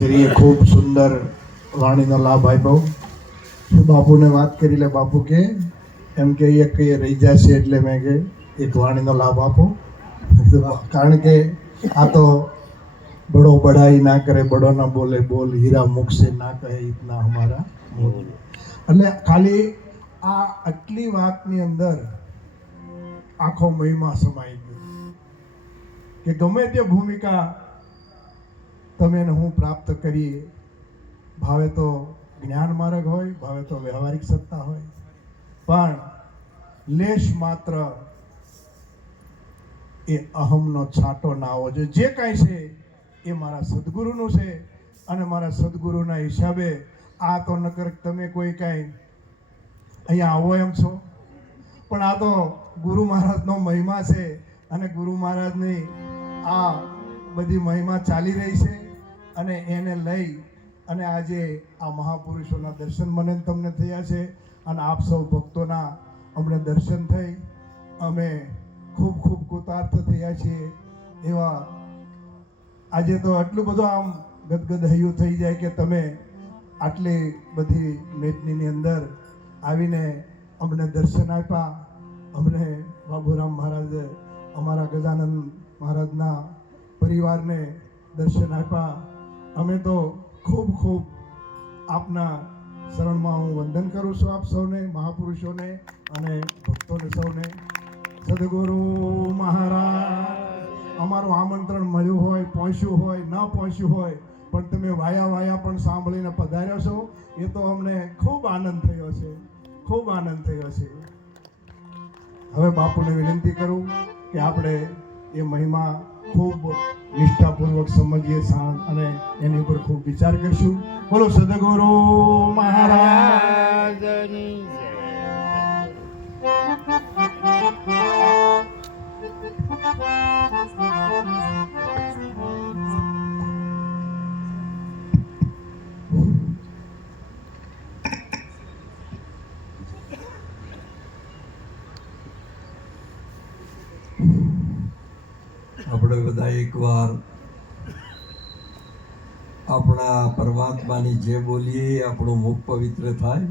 ખૂબ સુંદર વાણીનો લાભ આપ્યો. બાપુને વાત કરી લે. બાપુ કે એમ કે એક રહી જશે એટલે મેં કે એક વાણીનો લાભ આપો. કારણ કે આ તો બડો બડાઈ ના કરે, બડો ના બોલે, બોલ હીરા મુખ સે ના કહે ઇતના હમારા મોલ. એટલે ખાલી આ આટલી વાતની અંદર આખો મહિમા સમાઈ ગયો કે ગમે તે ભૂમિકા તમે ને હું પ્રાપ્ત કરીએ, ભાવે તો જ્ઞાન માર્ગ હોય, ભાવે તો વ્યવહારિક સત્તા હોય, પણ લેશ માત્ર એ અહમનો છાંટો ના આવવો જોઈએ. જે કાંઈ છે એ મારા સદગુરુનું છે અને મારા સદગુરુના હિસાબે આ તો નકર તમે કોઈ કાંઈ અહીંયા આવો એમ છો, પણ આ તો ગુરુ મહારાજનો મહિમા છે અને ગુરુ મહારાજની આ બધી મહિમા ચાલી રહી છે અને એને લઈ અને આજે આ મહાપુરુષોના દર્શન મને તમને થયા છે અને આપ સૌ ભક્તોના અમને દર્શન થઈ અમે ખૂબ ખૂબ કૃતાર્થ થયા છીએ. એવા આજે તો આટલું બધું આમ ગદગદ હૈયું થઈ જાય કે તમે આટલી બધી મેદનીની અંદર આવીને અમને દર્શન આપ્યા. અમને બાબુરામ મહારાજ અમારા ગજાનંદ મહારાજના પરિવારને દર્શન આપ્યા. અમે તો ખૂબ ખૂબ આપના શરણમાં હું વંદન કરું છું આપ સૌને, મહાપુરુષોને અને ભક્તોને સૌને. સદગુરુ મહારાજ અમારું આમંત્રણ મળ્યું હોય, પહોંચ્યું હોય, ન પહોંચ્યું હોય, પણ તમે વાયા વાયા પણ સાંભળીને પધાર્યો છો એ તો અમને ખૂબ આનંદ થયો છે, ખૂબ આનંદ થયો છે. હવે બાપુને વિનંતી કરું કે આપણે એ મહિમા ખૂબ નિષ્ઠાપૂર્વક સમજીએ અને એની ઉપર ખૂબ વિચાર કરશું. બોલો સદગુરુ મહારાજની આપણે બધા એકવાર આપણા પરમાત્માની જે બોલીએ આપણું મુખ પવિત્ર થાય.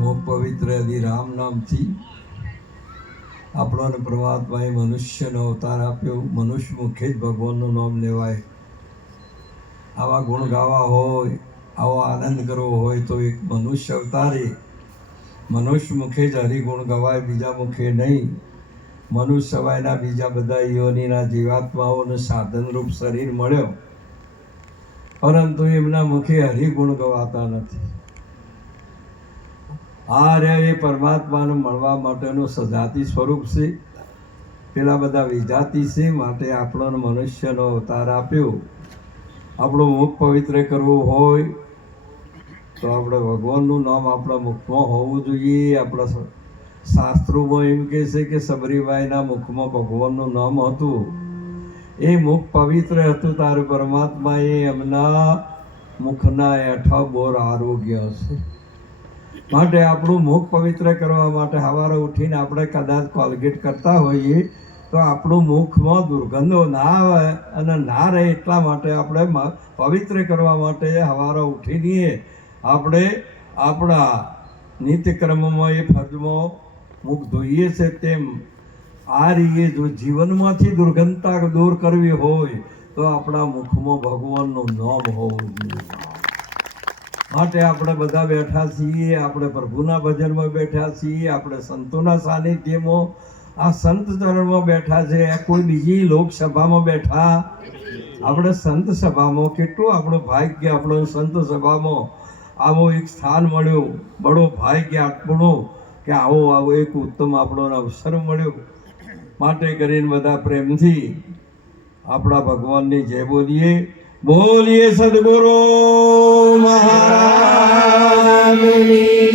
મુખ પવિત્ર આદિ રામ નામથી આપણને પરમાત્માએ મનુષ્યનો અવતાર આપ્યો. મનુષ્ય મુખે જ ભગવાનનું નામ લેવાય. આવા ગુણ ગાવા હોય, આવો આનંદ કરવો હોય તો એક મનુષ્ય અવતારે મનુષ્ય મુખે જ હરિગુણ ગવાય, બીજા મુખે નહીં. મનુષ્ય સવાયના બીજા બધા યોનિના જીવાત્માઓને સાધનરૂપ શરીર મળ્યો, પરંતુ એમના મુખે હરિગુણ ગવાતા નથી. આ રહ્યા એ પરમાત્માને મળવા માટેનું સજાતિ સ્વરૂપ છે. પેલા બધા વિજાતિ છે, માટે આપણને મનુષ્યનો અવતાર આપ્યો. આપણું મુખ પવિત્ર કરવું હોય તો આપણે ભગવાનનું નામ આપણા મુખમાં હોવું જોઈએ. આપણા શાસ્ત્રોમાં એમ કહે છે કે સબરીબાઈના મુખમાં ભગવાનનું નામ હતું. એ મુખ પવિત્ર હતું તારે પરમાત્માએ એમના મુખના હેઠા બોર આરોગ્ય હશે. માટે આપણું મુખ પવિત્ર કરવા માટે સવારે ઉઠીને આપણે કદાચ કોલગેટ કરતા હોઈએ તો આપણું મુખમાં દુર્ગંધો ના આવે અને ના રહે એટલા માટે આપણે પવિત્ર કરવા માટે સવારે ઉઠીને આપણે આપણા નિત્યક્રમમાં એ ફરજમાં મુખ ધોઈએ છે. તેમ આ રીતે જો જીવનમાંથી દુર્ગંધતા દૂર કરવી હોય તો આપણા મુખમાં ભગવાનનું નામ હોવું જોઈએ. માટે આપણે બધા બેઠા છીએ, આપણે પ્રભુના ભજનમાં બેઠા છીએ, આપણે સંતોના સાનિધ્યમાં આ સંત ચરણમાં બેઠા છે. કોઈ બીજી લોકસભામાં બેઠા, આપણે સંત સભામાં કેટલું આપણું ભાગ્ય. આપણો સંત સભામાં આવો એક સ્થાન મળ્યું, બડો ભાગ્ય આપણું કે આવો એક ઉત્તમ આપણો અવસર મળ્યો. માટે કરીને બધા પ્રેમથી આપણા ભગવાનની જય બોલીએ. બોલીએ સદગુરુ મહારાજની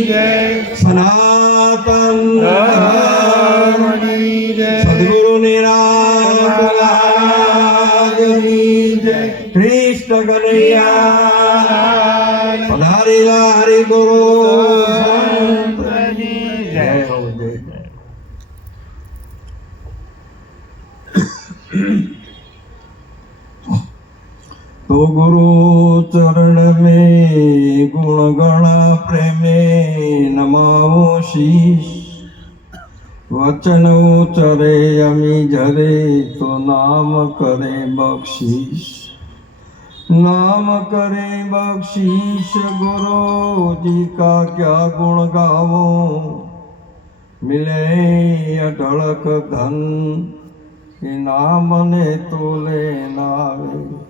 જય. સનાતન ધર્મની જય. સદગુરુ નિરાજની જય. કૃષ્ણ કનૈયા પધારેલા હરિગુરુ જય હો જય. तो गुरु चरण में गुण गणा प्रेमे नमावो शीश वचन उचरे अमी झरे तो नाम करे बख्शीश नाम करे बख्शीश गुरु जी का क्या गुण गावो मिले अढळक धन नाम ने तोले नावे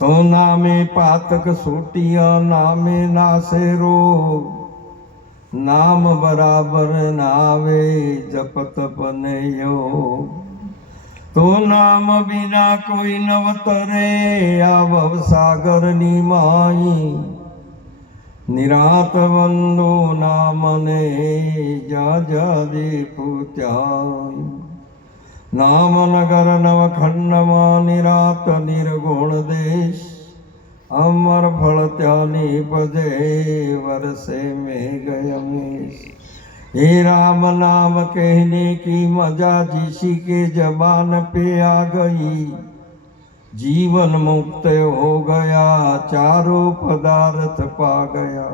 तो नामे पातक सूटिया नामे नासे रोग नाम बराबर नावे जपत बने योग तो नाम बिना कोई नवतरे आ भव सागर नी माई निरात वंदो नाम ने जा जा दीपु त्याई नाम नगर नवखंड मा निरात निर्गुण देश अमर फल त्यानी पदे वर्षे में गयमेश हे राम नाम कहने की मजा जिसी के जबान पे आ गई जीवन मुक्त हो गया चारों पदार्थ पा गया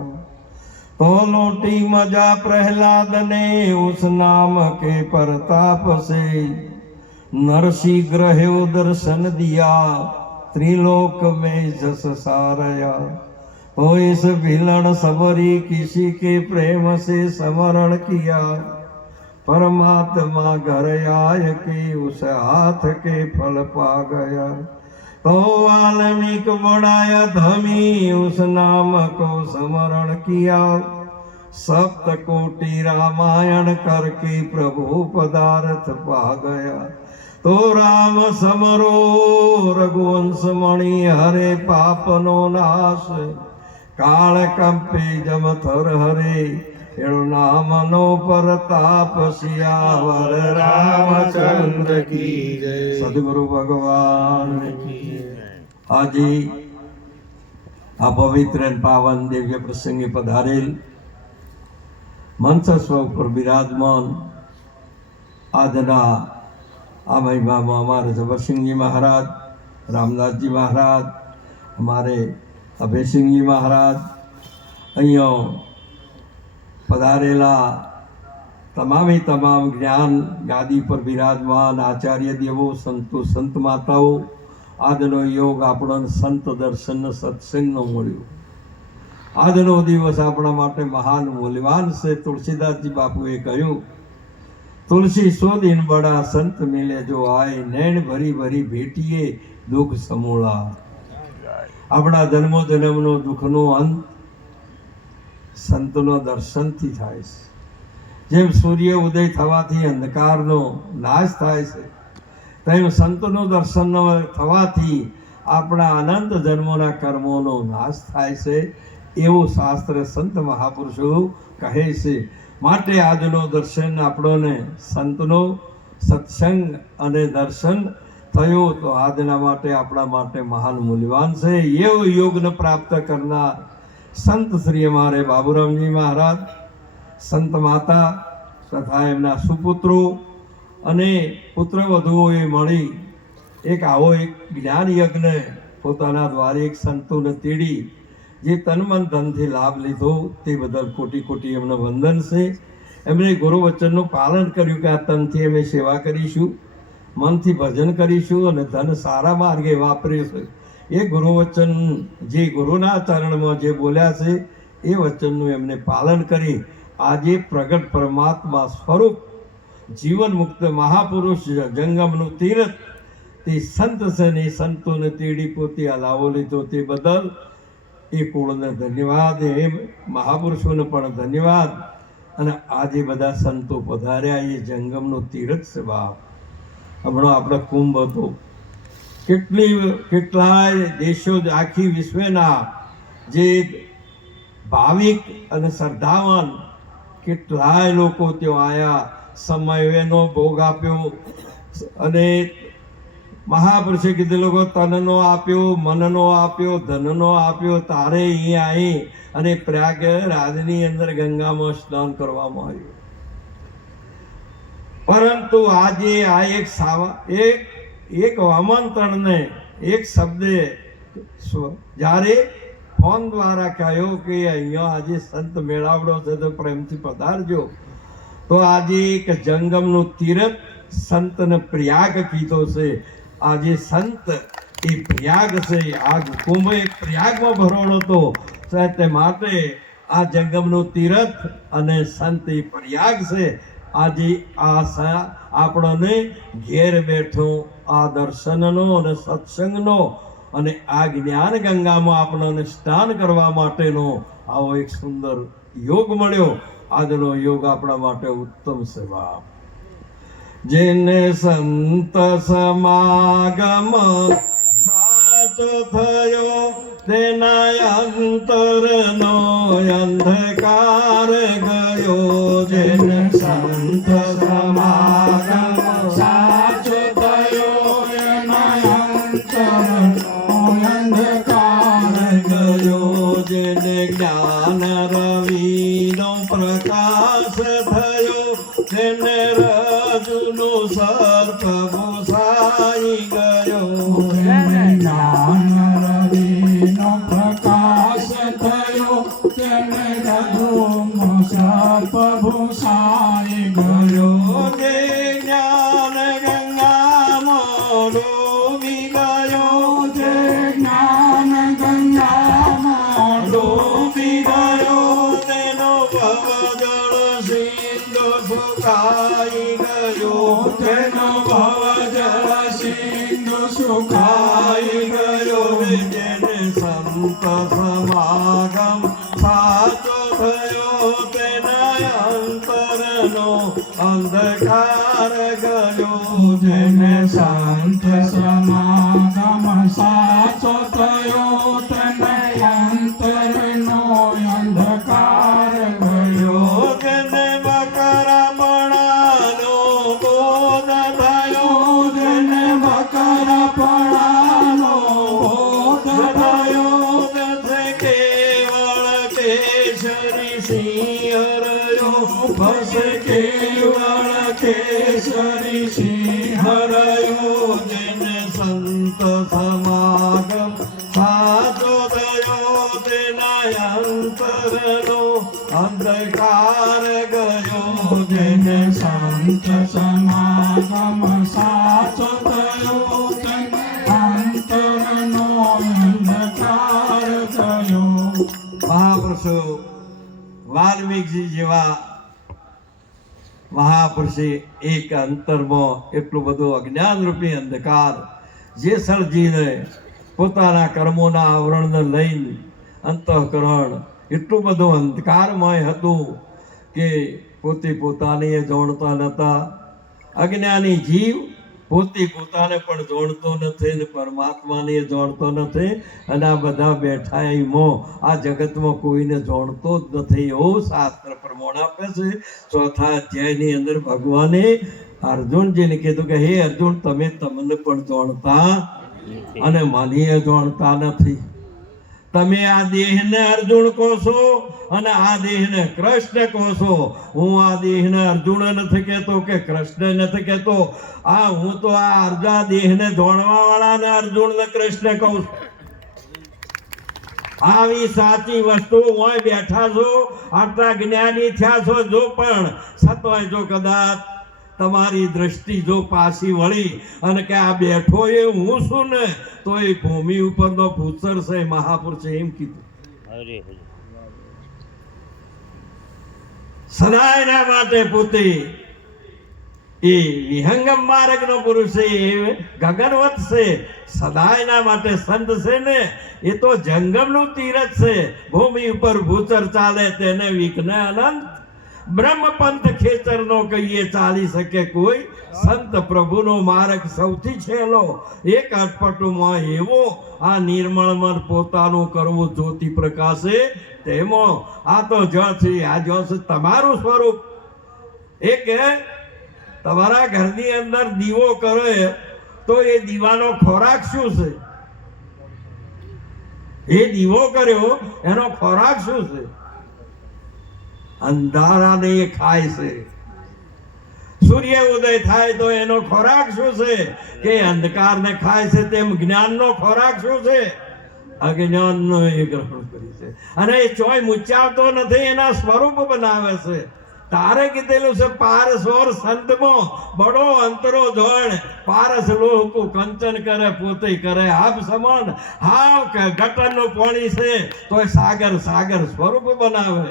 तो लौटी मजा प्रहलाद ने उस नाम के प्रताप से नरसी ग्रह्यो दर्शन दिया त्रिलोक में जस सारया तो इस भिलन सबरी किसी के प्रेम से स्मरण किया परमात्मा घर आय के उस हाथ के फल पा गया तो वाल्मीक बढ़ाया धमी उस नाम को स्मरण किया सप्त कोटि रामायण करके प्रभु पदार्थ पा गया तो राम समरो रघुवंश मणि हरे पापनो नाश काल कंपे जम थर हरे एणु नाम नो परताप सियावर रामचंद्र की जय सदगुरु भगवान की આજે આ પવિત્ર અને પાવન દિવ્ય પ્રસંગે પધારેલ મંચસ્વ ઉપર બિરાજમાન આજના આ મહિમામાં અમારે જબરસિંહજી મહારાજ રામદાસજી મહારાજ અમારે અભયસિંહજી મહારાજ અહીંયા પધારેલા તમામે તમામ જ્ઞાન ગાદી પર બિરાજમાન આચાર્ય દેવો સંતો સંત માતાઓ આજનો યોગ આપણને સંત દર્શન સત્સંગનો મળ્યો આજનો દિવસ આપણા માટે મહાન મૂલ્યવાન છે તુલસીદાસજી બાપુએ કહ્યું तुलसी सो दिन बड़ा संत मिले जो आए नैन भरी भरी भेटिए दुख समूला अपना जन्मो जन्मनो दुखनो अंत संतनो दर्शन थी थाय छे जेम सूर्य उदय थवाथी अंधकारनो नाश थाय छे तेम संतनो दर्शन थवाथी अपना अनंत जन्मोना कर्मोनो नाश थाय छे एवं शास्त्र संत महापुरुषो कहे छे માટે આજનો દર્શન આપણોને સંતનો સત્સંગ અને દર્શન થયો તો આજના માટે આપણા માટે મહાન મૂલ્યવાન છે એવો યોગને પ્રાપ્ત કરનાર સંત શ્રી અમારે બાબુરામજી મહારાજ સંત માતા તથા એમના સુપુત્રો અને પુત્રવધુઓએ મળી એક આવો એક જ્ઞાન યજ્ઞ પોતાના દ્વારે એક સંતોને તેડી જે તન મન ધનથી લાભ લીધો તે બદલ કોટી કોટી એમનો વંદન છે એમણે ગુરુ વચનનું પાલન કર્યું કે આ તનથી અમે સેવા કરીશું મનથી ભજન કરીશું અને ધન સારા માર્ગે વાપર્યું છે એ ગુરુ વચન જે ગુરુના ચરણમાં જે બોલ્યા છે એ વચનનું એમને પાલન કરી આજે પ્રગટ પરમાત્મા સ્વરૂપ જીવન મુક્ત મહાપુરુષ જંગમનું તીર્થ તે સંત છે ને સંતોને તેડી પોતે આ લાવો લીધો તે બદલ એ કુળને ધન્યવાદ એ મહાપુરુષોને પણ ધન્યવાદ અને આજે બધા સંતો પધાર્યા એ જંગમનું તીર્થ છે બાપ હમણાં આપણે કુંભ હતો કેટલાય દેશો આખી વિશ્વના જે ભાવિક અને શ્રદ્ધાવાન કેટલાય લોકો ત્યાં આવ્યા સમયનો ભોગ આપ્યો અને મહાપુરુષે કીધેલું લોકો તનનો આપ્યો મનનો આપ્યો ધનનો આપ્યો તારે અહીં આવી અને પ્રયાગરાજની અંદર ગંગામાં સ્નાન કરવામાં આવ્યું પરંતુ આજે આ એક આમંત્રણને એક શબ્દે જ્યારે ફોન દ્વારા કહ્યું કે અહીંયા આજે સંત મેળાવડો છે તો પ્રેમથી પધારજો, તો આજે એક જંગમનું તીરથ સંતને પ્રયાગ કીધો છે. આજે સંત એ પ્રયાગ છે, આ કુંભ એ પ્રયાગમાં ભરવાનો હતો, તે માટે આ જંગમનું તીરથ અને સંત એ પ્રયાગ છે. આજે આ આપણને ઘેર બેઠો આ દર્શનનો અને સત્સંગનો અને આ જ્ઞાન ગંગામાં આપણને સ્નાન કરવા માટેનો આવો એક સુંદર યોગ મળ્યો. આજનો યોગ આપણા માટે ઉત્તમ સેવા. જેને સંત સમાગમ સાચો થયો, તેના અંતરનો અંધકાર ગયો. જેને સંત સમાગમ સાચો થયો, તેના અંતરનો અંધકાર ગયો. જેને જ્ઞાન રવિનો પ્રકાશ થયો, તેને રજુનો સર્પ ભૂસાઈ ગયો. જેને જ્ઞાન રવિનો પ્રકાશ થયો, તેને રજુનો સર્પ ભૂસાઈ ગયો. જે જ્ઞાન ગંગામાં ડૂબી ગયો, જે જ્ઞાન ગંગામાં ડૂબી ગયો, તેનો ભવજળ સિંધુ સુકાઈ ગયો. તેનો ભવજળ સિંધુ સુકાઈ સુખાઈ ગયો. ગયો. જેને સંત સમાગમ સાચો થયો, તેના અંતરનો અંધકાર ગયો. જેને સંત સમાગમ સાચો થયો, તેને અંતરનો અંધકાર ગયો. જેને બકરાપણાનો બોધ થયો, જેને બકરાપણાનો બોધ થયો, તે કેવળ કેસરી સિંહ રહ્યો. બસ કેવળ કેસરી સિંહ રહ્યો. જેને સંત સમાગમ સાચો થયો, તેના અંતરનો અંધકાર ગયો. જેને સંત સમાગમ સાચો થયો, તેને અંતરનો અંધકાર ગયો. મહાપુરુષો વાલ્મીકજી જેવા મહાપુરુષે એક અંતરમાં એટલું બધું અજ્ઞાન રૂપી અંધકાર જે સર્જીને પોતાના કર્મોના આવરણને લઈને અંતઃકરણ એટલું બધું અંધકારમય હતું કે પોતે પોતાને જાણતા નહોતા. અજ્ઞાની જીવ પોતે પોતાને પણ જાણતો નથી ને પરમાત્માને જાણતો નથી, અને આ બધા બેઠા એમાં આ જગતમાં કોઈને જાણતો જ નથી એવું શાસ્ત્ર પ્રમાણ આપે છે. ચોથા અધ્યાયની અંદર ભગવાને અર્જુનજીને કીધું કે હે અર્જુન, તમે તમને પણ જાણતા અને મને જાણતા નથી. તમે આ દેહને અર્જુન કહો છો અને આ દેહને કૃષ્ણ કહો છો. હું આ દેહને અર્જુન નથી કહેતો કે કૃષ્ણ નથી કહેતો. હું તો આ અર્જા દેહને જોડવા વાળાને અર્જુન ને કૃષ્ણ કહું છું. આવી સાચી વસ્તુ હોય બેઠા છો, આટલા જ્ઞાની થયા છો, જો પણ સતોય જો કદાચ તમારી દ્રષ્ટિ જો પાછી વળી અને કે આ બેઠો એ હું છું ને, તો એ ભૂમિ ઉપરનો ભૂતર છે. મહાપુરુષે એમ કીધું. સદાયના માટે પોતે એ વિહંગમ માર્ગનો પુરુષ છે, એ ગગનવત છે. સદાયના માટે સંત છે ને એ તો જંગમનું તીરથ છે. ભૂમિ ઉપર ભૂચર ચાલે તેને વિઘ્ન અનંત. બ્રહ્મપંથ ખેતરનો કહીએ ચાલી શકે કોઈ. સંત પ્રભુનો માર્ગ સૌથી છેલ્લો. એક અટપટુમાં એવો આ નિર્મળ મન પોતાનું કરવું જ્યોતિ પ્રકાશે તેમાં. આ તો જ્યાં છે આ જ્યાં છે તમારું સ્વરૂપ. એક તમારા ઘરની અંદર દીવો કરે તો એ દીવાનો ખોરાક શું છે? એ દીવો કર્યો એનો ખોરાક શું છે? અંધારાને એ ખાય છે. સૂર્ય ઉદય થાય તો એનો ખોરાક શું છે? કે અંધકારને ખાય છે. તેમ જ્ઞાનનો ખોરાક શું છે? અજ્ઞાનનો એ ગ્રહણ કરી છે અને એ ચોય મુચાવતો નથી, એના સ્વરૂપ બનાવે છે. તારે કીધેલું છે પારસોર સંતમો બડો અંતરો જોણ, પારસ લોકો કંચન કરે પોતે કરે આપ સમાન. હાવ કે ગટરનું પાણી છે તો સાગર સાગર સ્વરૂપ બનાવે.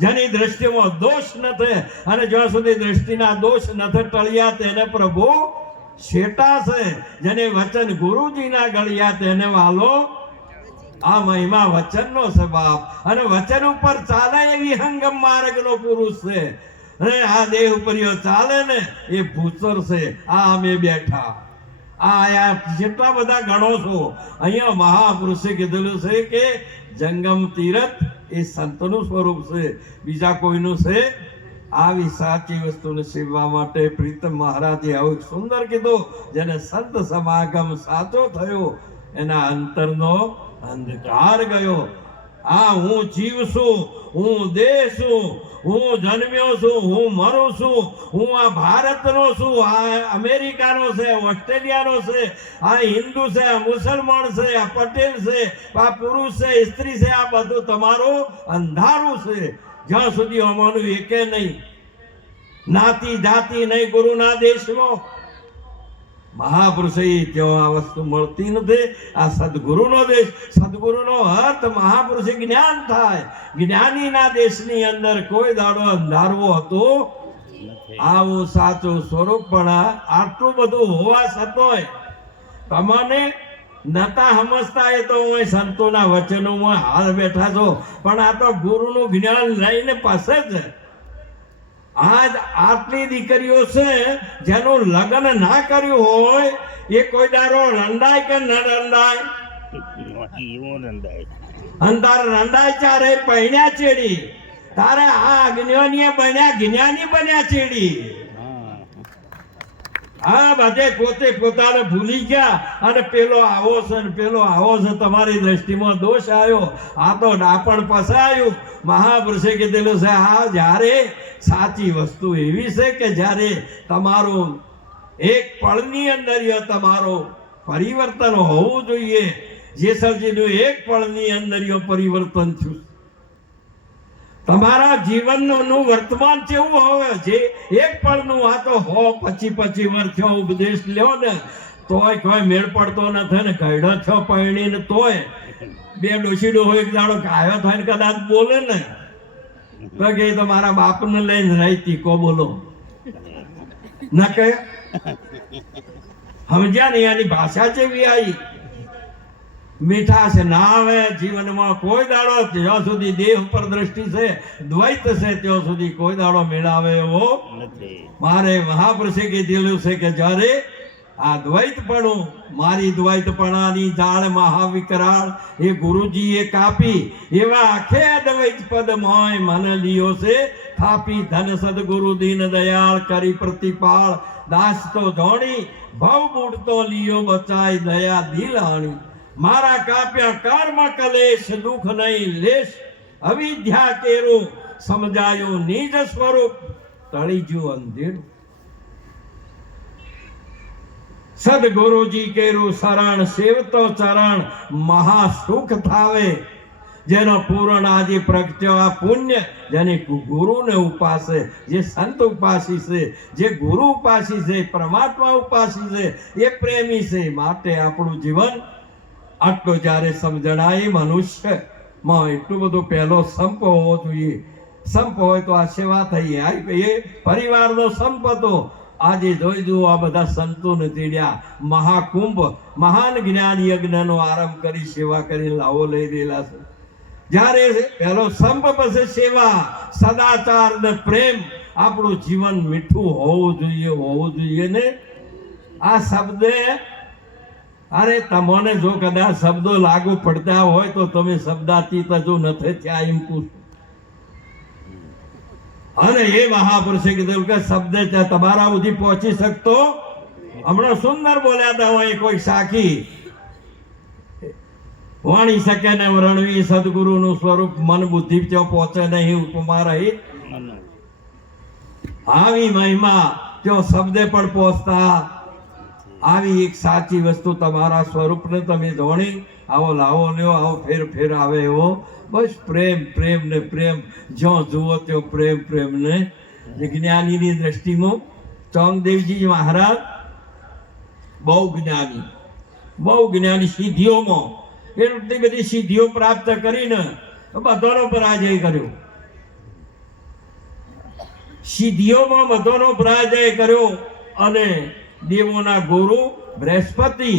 જેની દ્રષ્ટિમાં દોષ નથી અને જ્યાં સુધી દ્રષ્ટિના દોષ નથી ટળ્યા તેને પ્રભુ શેટા છે. જેને વચન ગુરુજીના ગળ્યા તેને વાલો. આ મહિમા વચનનો છે બાપ, અને વચન ઉપર ચાલે એ વિહંગમ માર્ગનો પુરુષ છે. અને આ દેહ ઉપર ચાલે ને એ ભૂતર છે. આ અમે બેઠા આ જેટલા બધા ગણો છો અહીંયા મહાપુરુષે કીધેલું છે કે જંગમ તીરથ એ સંતનું સ્વરૂપ છે, બીજા કોઈનું છે. આવી સાચી વસ્તુને સેવવા માટે પ્રીતમ મહારાજે આવું સુંદર કીધું, જેને સંત સમાગમ સાચો થયો એના અંતરનો અંધકાર ગયો. આ હું જીવ છું, હું દેહ છું, હું જન્મ્યો છું, હું મરું છું, હું આ ભારતનો છું, આ અમેરિકાનો છે, ઓસ્ટ્રેલિયાનો છે, આ હિન્દુ છે, આ મુસલમાન છે, આ પટેલ છે, આ પુરુષ છે, સ્ત્રી છે, આ બધું તમારું અંધારું છે. જ્યાં સુધી અમારું એકે નહીં, નાતી જાતિ નહીં ગુરુના દેશમાં. મહાપુરુષે ત્યાં આ વસ્તુ મળતી નથી. આ સદગુરુનો દેશ, સદગુરુનો અર્થ મહાપુરુષે જ્ઞાન થાય. જ્ઞાનીના દેશની અંદર કોઈ દાડો અંધારવો હતો. આવું સાચું સ્વરૂપ પણ આટલું બધું હોવા છતાંય તમને નતા સમજતા. એ તો હું સંતોના વચનોમાં હાલ બેઠા છો, પણ આ તો ગુરુનું જ્ઞાન લઈને પાસે છે. આજ આટલી દીકરીઓ છે જેનું લગ્ન ના કર્યું હોય એ કોઈ દારો રંડાય કે ન રંડાય? અંધાર રંડાય ચારે પૈણ્યા ચેડી. તારે આ અજ્ઞાનીએ બન્યા જ્ઞાની બન્યા ચેડી. હા બધે પોતે પોતાને ભૂલી ગયા અને પેલો આવો છે ને પેલો આવો છે. તમારી દ્રષ્ટિમાં દોષ આવ્યો, આ તો ડાપણ પસાયું. મહાપુરુષે કીધેલું છે આ જ્યારે સાચી વસ્તુ એવી છે કે જ્યારે તમારું એક પળની અંદર તમારો પરિવર્તન હોવું જોઈએ. જેસલજીનું એક પળની અંદર પરિવર્તન થયું. તમારા જીવનનું વર્તમાન કેવું હવે જે એક પળનું આ તો 25 વર્ષ ઉપદેશ લ્યો ને તોય કોઈ મેળ પડતો નથી ને ઘરડો છો પરણીને તોય બે ડોશીડો હોય એક દાડો કાયો થાય ને કદાચ બોલે ને તો કે તો મારા બાપને લઈને રહી કો બોલો ન કે સમજ્યા નહીં. આની ભાષા જેવી આવી મીઠાશ ના આવે જીવનમાં કોઈ દાડો. જ્યાં સુધી દેહ ઉપર દ્રષ્ટિ છે દ્વૈત છે ત્યાં સુધી કોઈ દાડો મેળાવે એવો મારે મહાપુરુષે કીધેલું છે કે જ્યારે આ દ્વૈતપણું મારી દ્વૈતપણાની જાળ મહાવિકરાળ એ ગુરુજીએ કાપી એવા આખે દ્વૈત પદ મોય મન લિયો છે થાપી. ધન સદગુરુ દીન દયાળ કરી પ્રતિપાળ દાસ તો જોણી ભવ બુડતો લિયો બચાય દયા દિલ આણી. મારા કાપ્યા કર્મ કલેશ દુઃખ નહીં લેશ અવિદ્યા કેરું સમજાયું નિજ સ્વરૂપ ટળી ગયું અંધેરું. સદગુરુજી કેરું શરણ સેવતો ચરણ મહા સુખ થાવે. જેનો પૂર્ણ આજે પ્રગટ્યો આ પુણ્ય જેને ગુરુને ઉપાસે, જે સંત ઉપાસી છે, જે ગુરુ ઉપાસી છે, પરમાત્મા ઉપાસી છે, એ પ્રેમી છે. માટે આપણું જીવન આટલો જ્યારે સમજણાય મનુષ્યમાં એટલું બધું પહેલો સંપ હોવો જોઈએ. સંપ હોય તો આ સેવા થઈ. એ પરિવારનો સંપ હતો. આજે જોઈ જુઓ આ બધા સંતોને તેડ્યા. મહાકુંભ મહાન જ્ઞાન યજ્ઞનો આરંભ કરી સેવા કરી લાવો લઈ રહેલા છે. જ્યારે પહેલો સંપ પછી સેવા સદાચાર ને પ્રેમ. આપણું જીવન મીઠું હોવું જોઈએ ને. આ શબ્દ અરે તમને જો કદાચ શબ્દો લાગુ પડતા હોય તો તમે શબ્દાતીત જો નથી ત્યાં એમ પૂછો. અને એ મહાપુરુષે કીધું કે શબ્દ તમારા સુધી પહોંચી શકતો. હમણાં સુંદર બોલ્યા હતા હોય કોઈ સાખી વાણી શકે ને રણવી સદગુરુનું સ્વરૂપ મન બુદ્ધિ ત્યાં પહોંચે નહીં ઉપમા રહી. આવી મહિમા ત્યાં શબ્દે પણ પહોંચતા. આવી એક સાચી વસ્તુ તમારા સ્વરૂપને તમે જોણી આવો લાવો લ્યો, આવો ફેર ફેર આવે એવો. બસ પ્રેમ પ્રેમ ને પ્રેમ, જ્યાં જુઓ ત્યાં પ્રેમ પ્રેમ ને. જ્ઞાનીની દ્રષ્ટિમાં ચોંગદેવજી મહારાજ બહુ જ્ઞાની સિદ્ધિઓમાં એટલી બધી સિદ્ધિઓ પ્રાપ્ત કરીને બધાનો પરાજય કર્યો. સિદ્ધિઓમાં બધાનો પરાજય કર્યો અને દેવોના ગુરુ બૃહસ્પતિ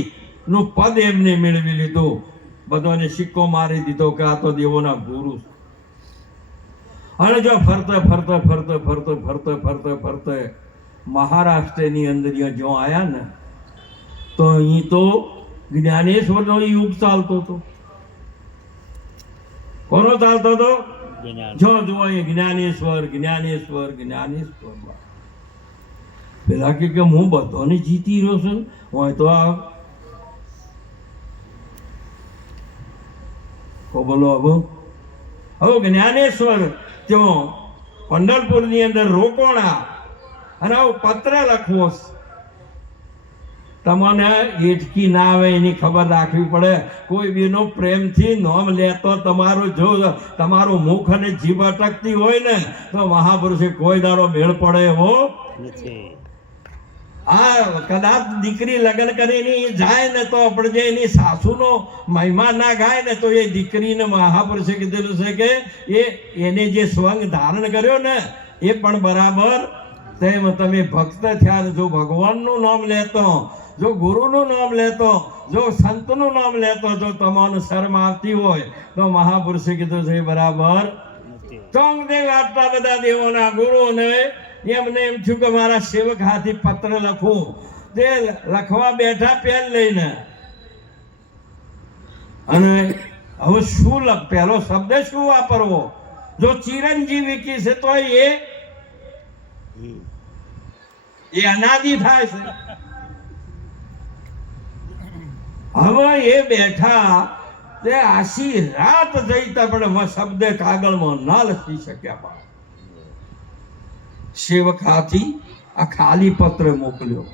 નું પદ એમને મેળવી લીધું. બધાને સિક્કો મારી દીધો કે આ તો દેવોના ગુરુ. અને જો ફરતે ફરતે ફરતે ફરતે ફરતે ફરતે ફરતે મહારાષ્ટ્રની અંદર જો આયા ને તો અહીં તો જ્ઞાનેશ્વરનો યુગ ચાલતો હતો. કોનો ચાલતો હતો? જો જુઓ જ્ઞાનેશ્વર જ્ઞાનેશ્વર જ્ઞાનેશ્વર. પેલા કે હું બધાને જીતી રહ્યો છું, હોય તો આ બોલો હવે જ્ઞાનેશ્વર ત્યાં પંઢરપુરની અંદર રોકોણા અને આવો પત્ર લખવો. તમને એટકી ના આવે એની ખબર રાખવી પડે. કોઈ બીનો પ્રેમથી નામ લેતો તમારું જો તમારું મુખ અને જીભ અટકતી હોય ને તો મહાપુરુષે કોઈ દાડો મેળ પડે એવો નથી. આ કદાચ દીકરી લગ્ન કરીને જાય ને તો આપણે જે એની સાસુનો મહિમા ના ગાય ને તો એ દીકરીને મહાપુરુષે કીધેલું છે કે એને જે સ્વંગ ધારણ કર્યો ને એ પણ બરાબર તેમ તમે ભક્ત થયા. જો ભગવાનનું નામ લેતો, જો ગુરુનું નામ લેતો, જો સંતનું નામ લેતો, જો તમારું શરમ આવતી હોય તો મહાપુરુષે કીધું છે બરાબર. ચોંગદેવ આટલા બધા દેવોના ગુરુને એમને એમ થયું કે મારા સેવક હાથી પત્ર લખું. તે લખવા બેઠા પેન લઈને અને હવે શું પહેલો શબ્દ શું વાપરવો? જો ચિરંજીવી કી છે તો એ અનાદિ થાય છે. હવે એ બેઠા તે આશી રાત જઈતા પણ શબ્દ કાગળમાં ના લખી શક્યા. સેવક હાથી આ ખાલી પત્ર મોકલ્યો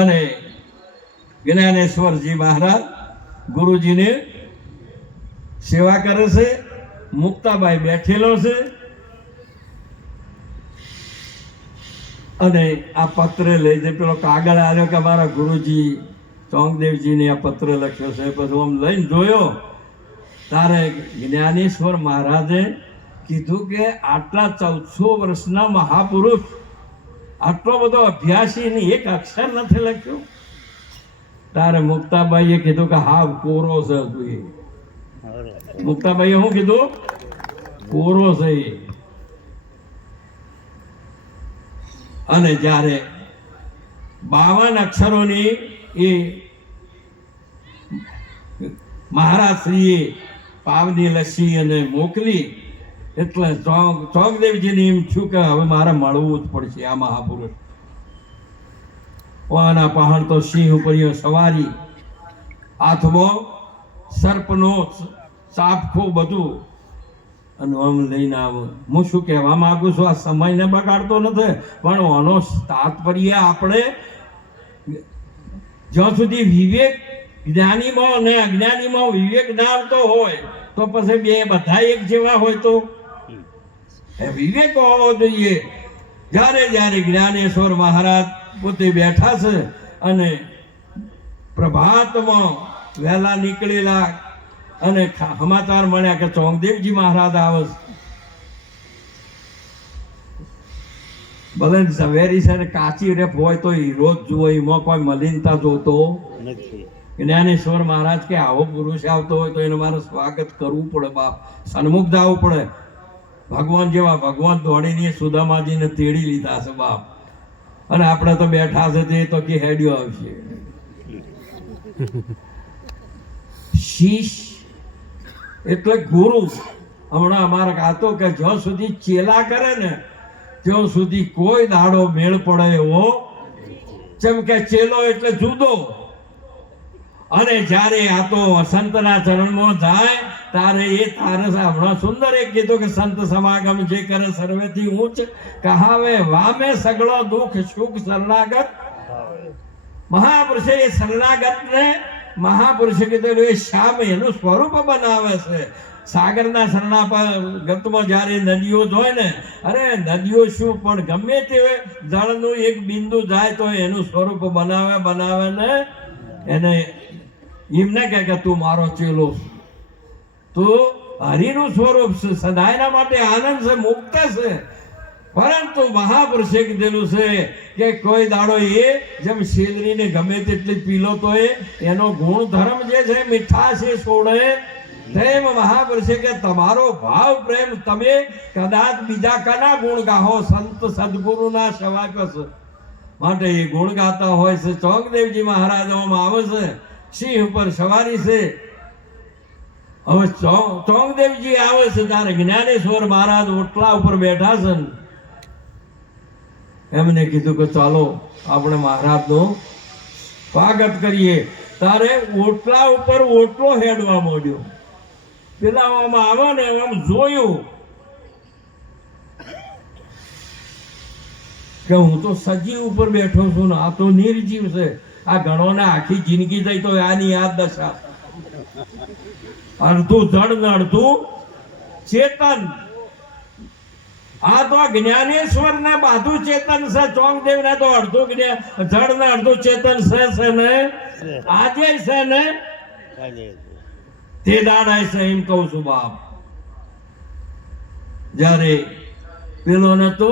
અને જ્ઞાનેશ્વરજી મહારાજ ગુરુજીને સેવા કરે છે. મુક્તાબાઈ બેઠેલો છે અને આ પત્ર લઈ જાય. પેલો કાગળ આવ્યો કે મારા ગુરુજી ચોંગદેવજીને આ પત્ર લખ્યો છે. પછી આમ લઈને જોયો તારે જ્ઞાનેશ્વર મહારાજે કીધું કે આટલા 1400 વર્ષના મહાપુરુષ આટલો બધો અભ્યાસી ને એક અક્ષર નથી લખ્યો. તારે મુક્તાબાઈએ કીધું કે હા કોરો છે. મુક્તાબાઈએ શું કીધું? કોરો છે. અને જ્યારે 52 અક્ષરોની એ મહારાજ શ્રીએ પાવની લસી અને મોકલી એટલે ચોંગદેવજીને એમ થયું કે હવે મારે મળવું જ પડશે આ મહાપુરુષ. આના પહાડ તો સિંહ ઉપર સવારી, હાથમાં સર્પનો સાપખો બધું અને આમ લઈને આવો. હું શું કહેવા માંગુ છું, આ સમયને બગાડતો નથી પણ આનો તાત્પર્ય આપણે જ્યાં સુધી વિવેક જ્ઞાનીમાં અને અજ્ઞાનીમાં વિવેક ના આવતો હોય તો પછી બે બધા એક જેવા હોય તો વિવેક હોવો જોઈએ. જ્યારે જ્યારે જ્ઞાનેશ્વર મહારાજ પોતે બેઠા છે અને પ્રભાતમાં વહેલા નીકળેલા અને સમાચાર મળ્યા કે ચોંગદેવજી મહારાજ આવે. ભલે ઝવેરી છે કાચી રેપ હોય તો હીરો જ જુઓ, એમાં કોઈ મલિનતા જોતો નથી. જ્ઞાનેશ્વર મહારાજ કે આવો પુરુષ આવતો હોય તો એને મારે સ્વાગત કરવું પડે. બાપ સન્મુખ જવું પડે. ભગવાન જેવા ભગવાન દોડીને સુદામાજીને તેડી લીધા છે બાપ. અને આપણે તો બેઠા છે તે તો કે હેડિયો આવશે. શીશ એટલે ગુરુ. હમણાં અમારે કાતો કે જ્યાં સુધી ચેલા કરે ને ત્યાં સુધી કોઈ દાડો મેળ પડે એવો. જેમ કે ચેલો એટલે જુદો અને જ્યારે આ તો સંતના ચરણમાં જાય તારે એ તારે હમણાં સુંદર એક કીધું કે સંત સમાગમ જે કરે સર્વેથી ઊંચ કહાવે વામે સગળો દુઃખ સુખ શરણાગત. મહાપુરુષે એ શરણાગત ને મહાપુરુષે કીધેલું એ શ્યામ એનું સ્વરૂપ બનાવે છે. સાગરના સરણા પર ગતમાં જ્યારે નદીઓ જોય ને, અરે નદીઓ શું પણ ગમે તે જળનું એક બિંદુ જાય તો એનું સ્વરૂપ બનાવે ને એને એમ ના કહે કે તું મારો ચેલો, તું હરિનું સ્વરૂપ છે, સદાયના માટે આનંદ છે, મુક્ત છે. પરંતુ મહાપુરુષે કીધેલું છે કે કોઈ દાડો એ જેમ શેલરીને ગમે તેટલી પીલો તો એનો ગુણધર્મ જે છે મીઠાશ એ છોડે, તેમ મહાપુરુષે કે તમારો ભાવ પ્રેમ તમે કદાચ બીજા કના ગુણ ગાહો, સંત સદગુરુના સેવક છે માટે એ ગુણ ગાતા હોય છે. ચોકદેવજી મહારાજોમાં આવે છે સિંહ ઉપર સવારી છે. હવે ચોકદેવજી આવે છે ત્યારે જ્ઞાનેશ્વર મહારાજ ઓટલા ઉપર બેઠા છે. એમને કીધું કે ચાલો આપણે મહારાજનું સ્વાગત કરીએ. તારે ઓટલા ઉપર ઓટલો હેડવા માંડ્યો. પેલા આમાં આવે ને આમ જોયું કે હું તો સજીવ ઉપર બેઠો છું ને આ તો નિર્જીવ છે. આ ગણોને આખી જિંદગી થઈ તો આની આ દશા, અડધું જડ ને અડધું ચેતન. આ તો જ્ઞાનેશ્વર ને બાધું ચેતન છે, ચોકદેવ ને તો અડધું જડ ને અડધું ચેતન છે ને આજે છે ને તે દાડા છે એમ કહું છું બાપ. જ્યારે પેલો ને તો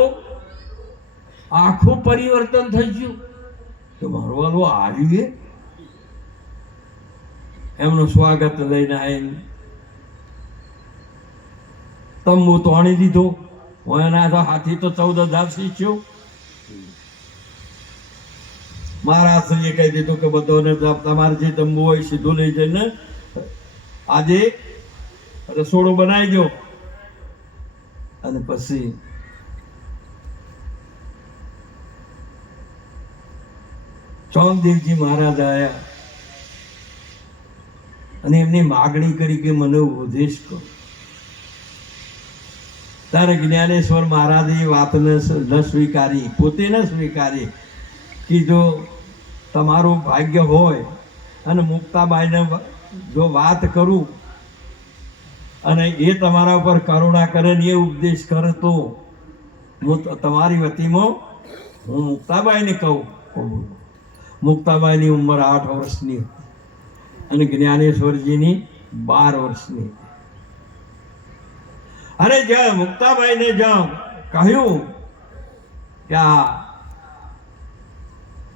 આખું પરિવર્તન થઈ ગયું કે મારવાનું આવ્યું, એમનું સ્વાગત લઈને આવીને તંબુ તોડી દીધો. એના તો હાથી તો 14,000 શીખ્યો. મહારાજશ્રીએ કહી દીધું કે બધોને તમારે જે તંબુ હોય સીધું લઈ જઈને આજે રસોડું બનાવી દો. અને પછી ચોકદેવજી મહારાજ આવ્યા અને એમની માગણી કરી કે મને ઉપદેશ કરો. ત્યારે જ્ઞાનેશ્વર મહારાજે એ વાતને ન સ્વીકારી, પોતે ન સ્વીકારી. કીધું તમારું ભાગ્ય હોય અને મુક્તાબાઈને જો વાત કરું અને એ તમારા ઉપર કરુણા કરે ને એ ઉપદેશ કરે તો હું તમારી વતીમાં હું મુક્તાબાઈને કહું. મુક્તાબાઈની ઉંમર 8 વર્ષની અને જ્ઞાનેશ્વરજીની 12 વર્ષની. અરે જ્યાં મુક્તાબાઈને જ્યાં કહ્યું કે આ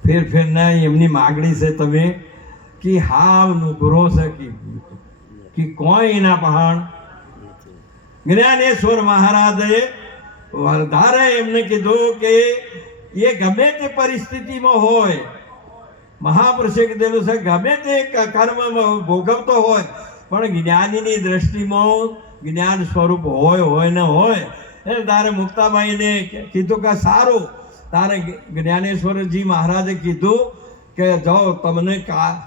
ફેર નહીં, એમની માગણી છે તમે કે હાવ નુકરો છે કે કોઈ ના પહાણ. જ્ઞાનેશ્વર મહારાજે વધારે એમને કીધું કે એ ગમે તે પરિસ્થિતિમાં હોય, મહાપુરુષે કીધેલું છે ગમે તે કર્મ ભોગવતો હોય પણ જ્ઞાનીની દ્રષ્ટિમાં જ્ઞાન સ્વરૂપ હોય ને હોય. તારે મુક્તાબાઈને કીધું કે સારું. તારે જ્ઞાનેશ્વરજી મહારાજે કીધું કે જાઓ તમને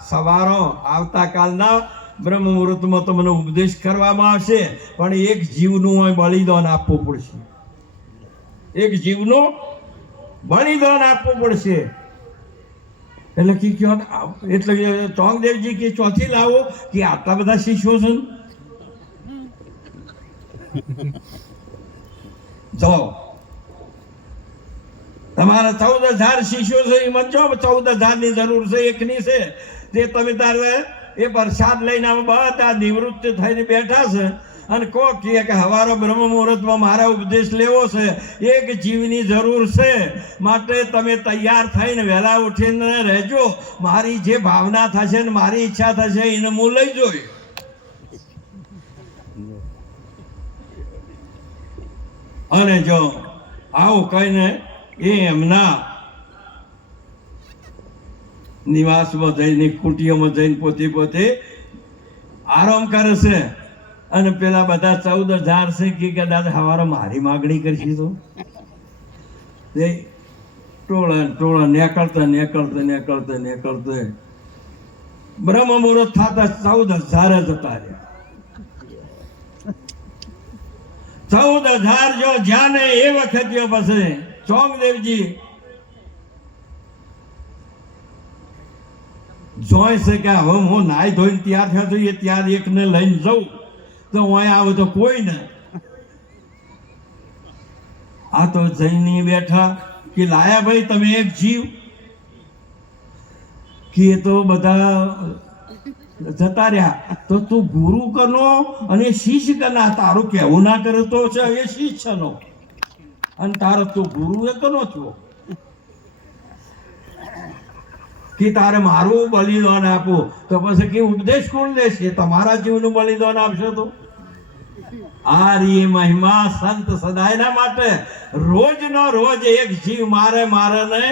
સવારો આવતાકાલના બ્રહ્મ મુહૂર્તમાં તમને ઉપદેશ કરવામાં આવશે, પણ એક જીવનું હોય બલિદાન આપવું પડશે. એક જીવનું બલિદાન આપવું પડશે. એટલે કે એટલે ચોકદેવજી કે ચોથી લાવો કે આટલા બધા શિષ્યો છે. જાઓ તમારા 14,000 શિષ્યો છે એમાં જો 14,000 ની જરૂર છે, એકની છે તે તમે તારે એ પ્રસાદ લઈને બધા નિવૃત્ત થઈને બેઠા છે અને કહો કે હવારો બ્રહ્મ મુહૂર્તમાં મારા ઉપદેશ લેવો છે, એક જીવની જરૂર છે, માટે તમે તૈયાર થઈને વહેલા ઉઠીને રહેજો. મારી જે ભાવના થશે ને મારી ઈચ્છા થશે એને હું લઈ જોઈ. અને જો આવું કહીને એ એમના નિવાસમાં જઈને કુટીઓમાં જઈને પોતે આરામ કરે છે. અને પેલા બધા 14,000 છે કે કદાચ હવારે મારી માગણી કરશી તો ટોળા નીકળતા બ્રહ્મ મુહૂર્ત થતા 14,000 જતા રહ્યા. 14,000 જો જ્યાં ને એ વખત પછી ચોકદેવજી જોઈ છે કે હવે હું નાઈ ધોઈને તૈયાર થયા જોઈએ ત્યારે એકને લઈને જઉં તો હું આવે તો કોઈ ને આ તો જઈને બેઠા કે લાયા ભાઈ તમે એક જીવ કે તો બધા જતા રહ્યા તો તું ગુરુ કનો અને શિષ્ય કના તારું કેવું ના કરે તો છે એ શિષ્યનો અને તારો તું ગુરુ એ કનો છો કે તારે મારું બલિદાન આપવું તો પછી કે ઉપદેશ કોણ દેશે તમારા જીવનું બલિદાન આપશો તો આ રી મહિમા સંત સદાયના માટે રોજનો રોજ એક જીવ મારે ને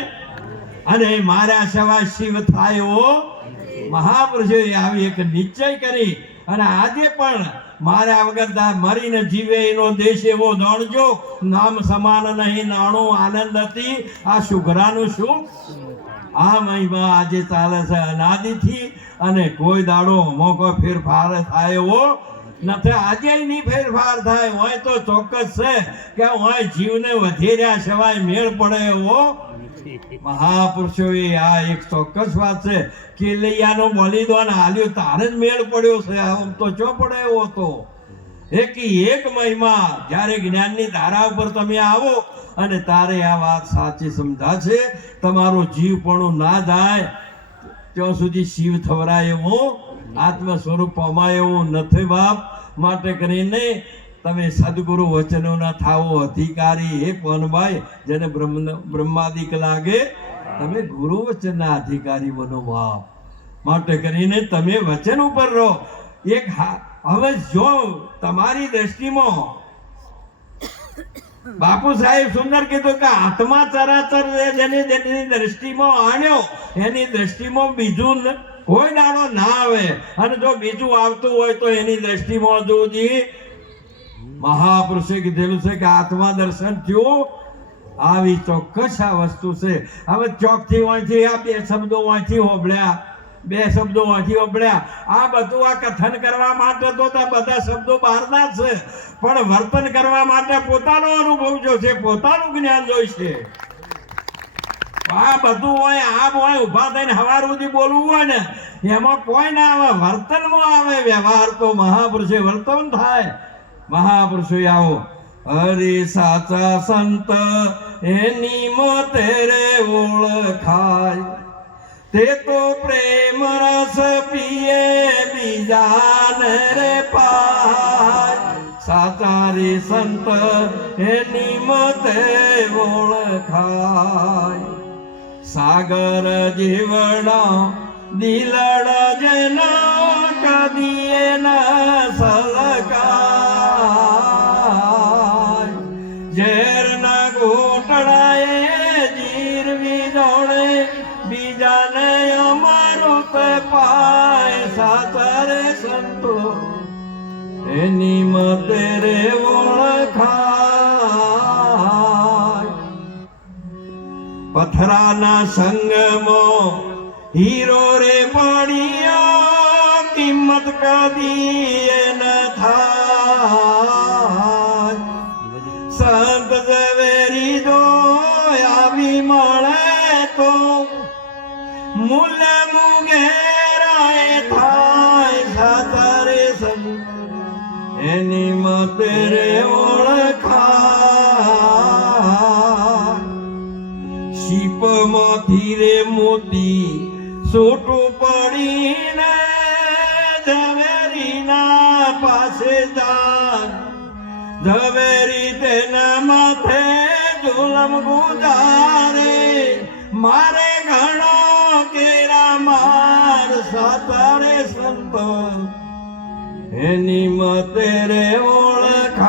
અને મારા સિવાય શિવ થાય એવો મહાપુરુષોએ આવી એક નિશ્ચય કરી અને આજે પણ મારા વગર મરીને જીવે એનો દેશ એવો દોડજો નામ સમાન નહીં નાણું આનંદ હતી આ સુઘરાનું સુખ આ મહિમા આજે ચાલે છે અનાદિથી અને કોઈ દાડો મોકો ફેરફાર થાય એવો નથી આજે નહીં ફેરફાર થાય હોય તો ચોક્કસ છે કે હોય જીવને વધેર્યા સિવાય મેળ પડે એવો મહાપુરુષોએ આ એક ચોક્કસ વાત છે કે લૈયાનો બલિદાન હાલ્યો તારે જ મેળ પડ્યો છે આમ તો ચો પડે એવો તો એક મહિમા જ્યારે જ્ઞાનની ધારા ઉપર તમે આવો અને તારે આ વાત સાચી સમજાશે તમારો જીવ પણ ના જાય ત્યાં સુધી શિવ થવરાય એવો આત્મ સ્વરૂપ પમાય એવું નથી બાપ માટે કરીને તમે સદગુરુ વચનોના થાવો અધિકારી હે પવનભાઈ જેને બ્રહ્માદિક લાગે તમે ગુરુ વચનના અધિકારી બનો બાપ માટે કરીને તમે વચન ઉપર રહો એક હવે જો તમારી દ્રષ્ટિમાં બાપુ સાહેબ સુંદર કીધું કે આત્મા ચરાચર જેની દ્રષ્ટિમાં આણ્યો એની દ્રષ્ટિમાં બીજું કોઈ દાડો ના આવે અને જો બીજું આવતું હોય તો એની દ્રષ્ટિમાં જોજી મહાપુરુષે કીધેલું છે કે આત્મા દર્શન થયું આવી ચોક્કસ આ વસ્તુ છે હવે ચોકથી વાંચી આ બે શબ્દો વાંચી હોબળ્યા આ બધું આ કથન કરવા માટે તો બધા શબ્દો બહારના છે પણ વર્તન કરવા માટે પોતાનો અનુભવ જોશે પોતાનું જ્ઞાન જોઈશે આ બધું હોય આમ હોય ઉભા થઈને હવાર સુધી બોલવું હોય ને એમાં કોઈ ના આવે વર્તનમાં આવે વ્યવહાર તો મહાપુરુષે વર્તન થાય મહાપુરુષો આવો હરિ સાચા સંત એની મોતે રે ઓળખાય તે તો પ્રેમ રસ પીએ બીજાને રે પાય સાચા રે સંત એની મોતે ઓળખાય સાગર જીવડા દિલડા જેના કદીએ ના સલકાય ઝેરના ઘોટડાએ જીરવી દોડે બીજાને અમૃત પાય સાચરે સંતો એની મતે રે ઓળખાય પથરાના સંગમાં હીરો રે પડ્યો કિંમત કદી ન થાય સંત ઝવેરી જો આવી મળે તો મૂલ મુગેરાએ થાય સાચરે સંત એની મતે રે ઓળખાય શીપમાંથી રે મોતી છૂટું પડીને ઝવેરીના પાસે જાય ઝવેરી તેના માથે જુલમ ગુજારે મારે ઘણો કેરા માર સાતારે સંતો એની મતે રે ઓળખાય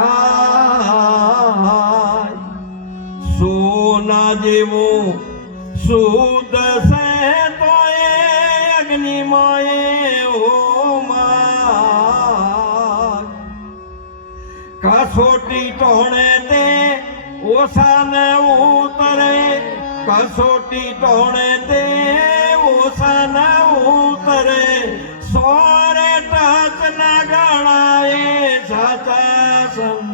સોના જેવું શુદ્ધ છે તો એ અગ્નિમય ઓમાં કસોટી ટોણે તે ઓસાને ઉતરે કસોટી ટોણે તે ઓસાને ઉતરે સોરે ટચ ના ગણાએ સાચા સં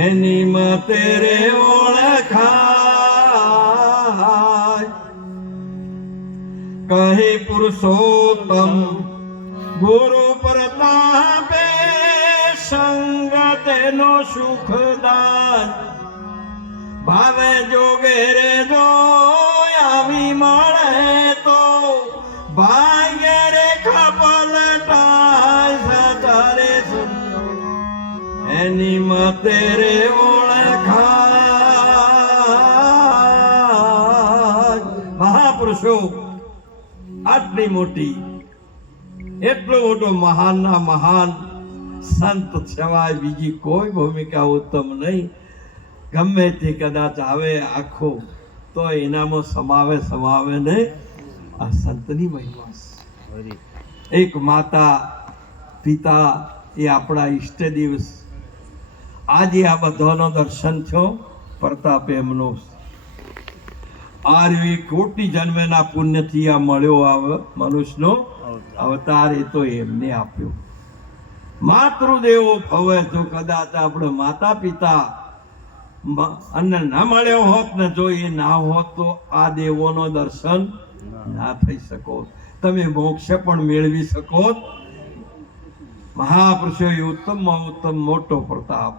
એની મતે રે ઓળખાય કહે પુરુષોત્તમ ગુરુ પ્રતાપે સંગતનો સુખદાન ભાવે જોગે રે જો આવી મળે તો ભાગ્ય રેખા પલટાય સતારે એની મતે રે ઓળખાય. મહાપુરુષો આટલી મોટી એટલો મોટો મહાનના મહાન સંત સિવાય બીજી કોઈ ભૂમિકા ઉત્તમ નહીં. ગમે તે કદાચ આવે આખો તો એનામાં સમાવે ને આ સંતની મહિમા છે. એક માતા પિતા એ આપણા ઈષ્ટ દિવસ આજે આ બધાનો દર્શન થયો પ્રતાપ એમનો આ કોટી જન્મેના પુણ્યથી આ મળ્યો આ મનુષ્યનો અવતાર એ તો એમને આપ્યો. માતૃદેવો ભવે જો કદાચ આપણે માતા પિતા અને ના મળ્યો હોત ને જો એ ના હોત તો આ દેવોનો દર્શન ના થઈ શકો, તમે મોક્ષ પણ મેળવી શકો. મહાપુરુષો એ ઉત્તમમાં ઉત્તમ મોટો પ્રતાપ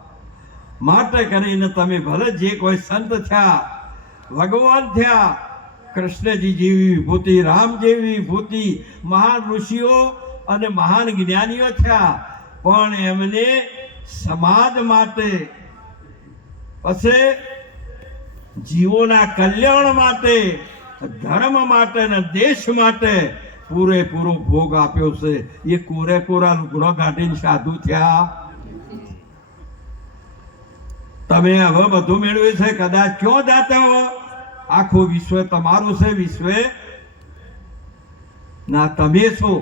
માટે કરીને તમે ભલે જે કોઈ સંત થયા, ભગવાન થયા, કૃષ્ણજી જેવી વિભૂતિ, રામ જેવી વિભૂતિ, મહાન ઋષિઓ અને મહાન જ્ઞાનીઓ થયા, પણ એમને સમાજ માટે પછી જીવોના કલ્યાણ માટે, ધર્મ માટે અને દેશ માટે પૂરેપૂરો ભોગ આપ્યો છે. એ કોરેકોરા લુગડો કાઢીને સાધુ થયા. તમે હવે બધું મેળવ્યું છે, કદાચ ક્યાં જાતા હો, આખું વિશ્વ તમારું છે, વિશ્વ ના તમે છો.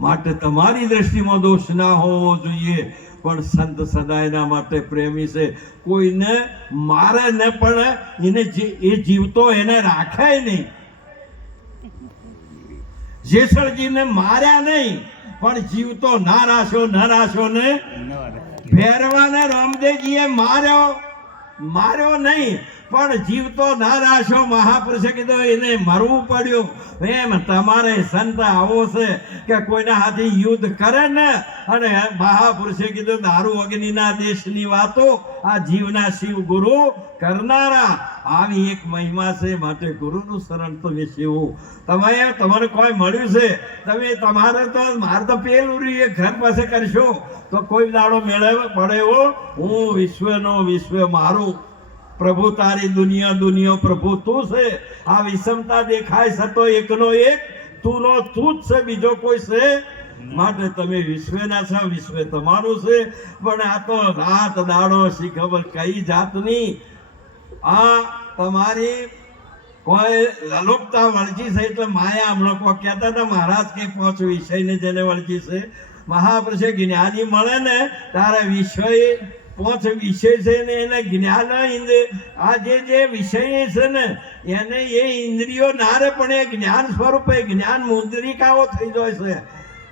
માટે તમારી દ્રષ્ટિમાં દોષ ના હોવો જોઈએ, પણ સંત સદાયના માટે પ્રેમી છે. કોઈને મારે ન પણ એને એ જીવતો એને રાખે નહીં. જેસળજીને માર્યા નહીં પણ જીવતો ના રાખ્યો ને ભેરવાને રામદેવજીએ માર્યો નહીં પણ જીવતો ના રાખ્યો. મહાપુરુષે કીધું એને મરવું પડ્યું. એમ તમારે સંત આવો છે કે કોઈના હાથે યુદ્ધ કરે ને, અને મહાપુરુષે કીધું દારૂ અગ્નિના દેશની વાતો આ જીવના શિવ ગુરુ કરનારા. આવી એક મહિમા છે, માટે ગુરુનું શરણ તમે સેવું. તમારે કોઈ મળ્યું છે, તમે તમારે તો મારે તો પેલું ઘર પાસે કરશો તો કોઈ દાડો મેળે પડે એવો. હું વિશ્વનો વિશ્વ મારું, પ્રભુ તારી દુનિયા પ્રભુ તું છે. આ વિષમતા દેખાય છે તો એકનો એક તુંનો તું જ છે, બીજો કોઈ છે. માટે તમે વિશ્વના છો, વિશ્વ તમારું છે. પણ આ તો રાત દાડો શી ખબર કઈ જાતની આ તમારી કોઈ લલુપતા વળગી છે. એટલે માયા હમણાં કોઈ કહેતા હતા મહારાજ કે 5 વિષયને જેને વળગી છે. મહાપુરુષે જ્ઞાની મળે ને તારે વિષય 5 વિષય છે ને એને જ્ઞાન આ જે વિષય છે ને એને એ ઇન્દ્રિયો ના રે, પણ એ જ્ઞાન સ્વરૂપે જ્ઞાન મુદ્રિકાઓ થઈ જાય છે.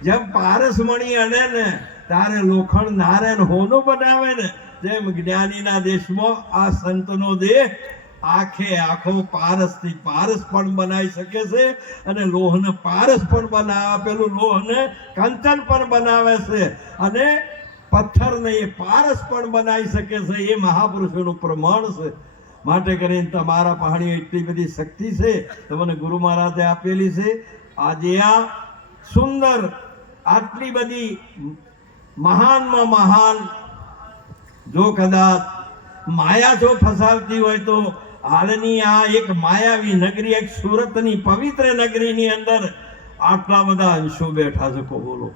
જેમ પારસમણી અડે ને તારે લોખંડ ના રે હોનું બનાવે ને, તેમ જ્ઞાનીના દેશમાં આ સંતનો દેહ આખે આખો પારસથી પારસ પણ બનાવી શકે છે, અને લોહને પારસ પણ બનાવે, પેલું લોહને કંચન પણ બનાવે છે, અને પથ્થરને એ પારસ પણ બનાવી શકે છે. એ મહાપુરુષોનું પ્રમાણ છે. માટે કરીને તમારા પહાડી એટલી બધી શક્તિ છે તમને ગુરુ મહારાજે આપેલી છે. આજે આ સુંદર આટલી બધી મહાનમાં મહાન જો કદાચ માયા જો ફસાવતી હોય તો હાલની આ એક માયાવી નગરી, એક સુરતની પવિત્ર નગરીની અંદર આટલા બધા અંશો બેઠા છે. કો બોલો,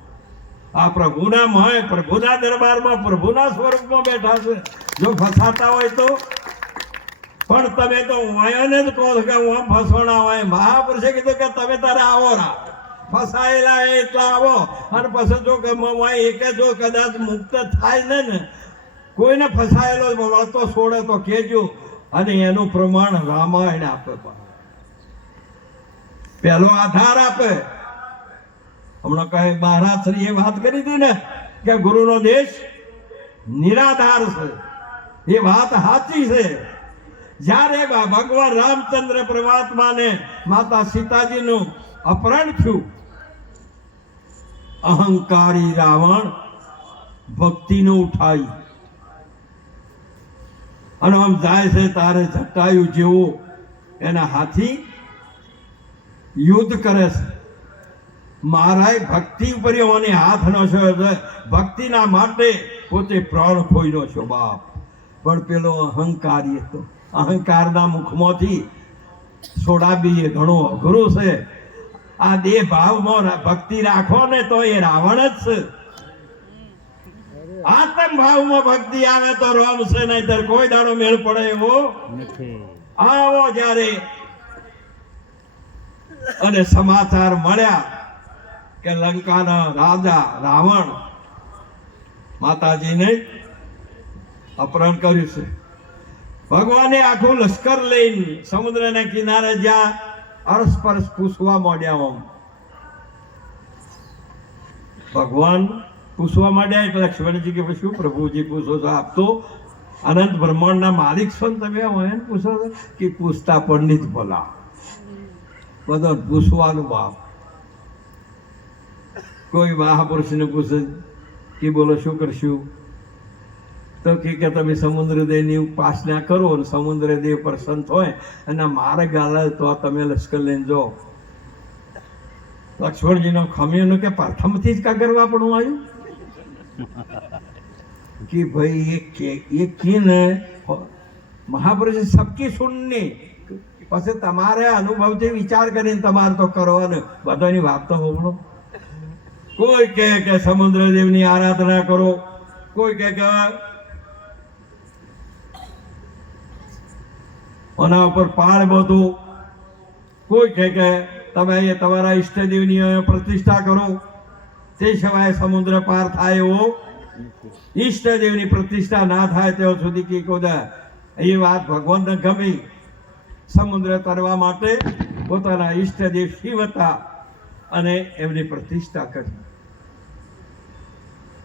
આ પ્રભુના મય, પ્રભુના દરબારમાં, પ્રભુના સ્વરૂપમાં બેઠા છે. જો ફસાતા હોય તો પણ તમે તો વાયોને જ કહો કે હું ફસવાના હોય. મહાપુરુષે કીધું કે તમે તારે આવો રા, ફસાયેલા એટલા આવો. અને પછી જો એક જો કદાચ મુક્ત થાય ને, કોઈને ફસાયેલો વળતો છોડે તો કહેજો. અને એનું પ્રમાણ રામાયણ આપે, પહેલો આધાર આપે. હમણાં કહે મહારાજ શ્રી એ વાત કરી હતી ને કે ગુરુનો દેશ નિરાધાર છે. એ વાત સાચી છે. જ્યારે ભગવાન રામચંદ્ર પરમાત્માને માતા સીતાજીનું અપહરણ થયું. અહંકારી રાવણ ભક્તિનો ઉઠાઈ અને આમ જાય છે તારે જટાયું જેવો એના હાથી યુદ્ધ કરે છે. મારાય ભક્તિ ઉપર મને હાથ ન છે, ભક્તિના માટે પોતે પ્રાણ ખોઈનો છો બાપ. પણ પેલો અહંકારી હતો, અહંકારના મુખમાંથી છોડાવી એ ઘણો અઘરું છે. આ દેહ ભાવમાં ભક્તિ રાખો ને તો એ રાવણ જ છે. આત્મ ભાવમાં ભક્તિ આવે તો રોમ છે, નહીતર કોઈ દાડો મેળ પડે એવો આવો જ્યારે અને સમાચાર મળ્યા કે લંકાના રાજા રાવણ માતાજીને અપહરણ કર્યું છે. ભગવાને આખું લશ્કર લઈને સમુદ્રના કિનારે જ્યાં અરસપરસ પૂછવા માંડ્યા. ભગવાન પૂછવા માંડ્યા એટલે લક્ષ્મણજી કે શું પ્રભુજી પૂછો છો? આપ તો અનંત બ્રહ્માંડના માલિક છો ને તમે હોય ને પૂછો છો કે પૂછતા પણ નહીં જ ભલા. બધો પૂછવાનું બાપ. કોઈ મહાપુરુષને પૂછે કે બોલો શું કરશું? તો કે તમે સમુદ્રદેવની ઉપાસના કરો અને સમુદ્રદેવ પ્રસન્ન હોય અને માર્ગ આલે તો તમે લશ્કર લઈને જાઓ. લક્ષ્મણજીનો ખમ્યોનું કે પ્રથમથી જ કાગરવા પણ આવ્યું કે ભાઈ એ કીને મહાપુરુષ સબકી સુનની પછી તમારે અનુભવથી વિચાર કરીને તમારે તો કરવાનું. બધાની વાત તો હોબળો. કોઈ કહે કે સમુદ્રદેવની આરાધના કરો, કોઈ કહે કે આના ઉપર પાળ બધું, કોઈ કહે કે તમે તમારા ઈષ્ટદેવની પ્રતિષ્ઠા કરો. તે સિવાય સમુદ્ર પાર થાય એવો ઈષ્ટદેવની પ્રતિષ્ઠા ના થાય ત્યાં સુધી કે કોદા એ વાત ભગવાનને ગમી. સમુદ્ર તરવા માટે પોતાના ઈષ્ટદેવ શિવ હતા અને એમની પ્રતિષ્ઠા કરી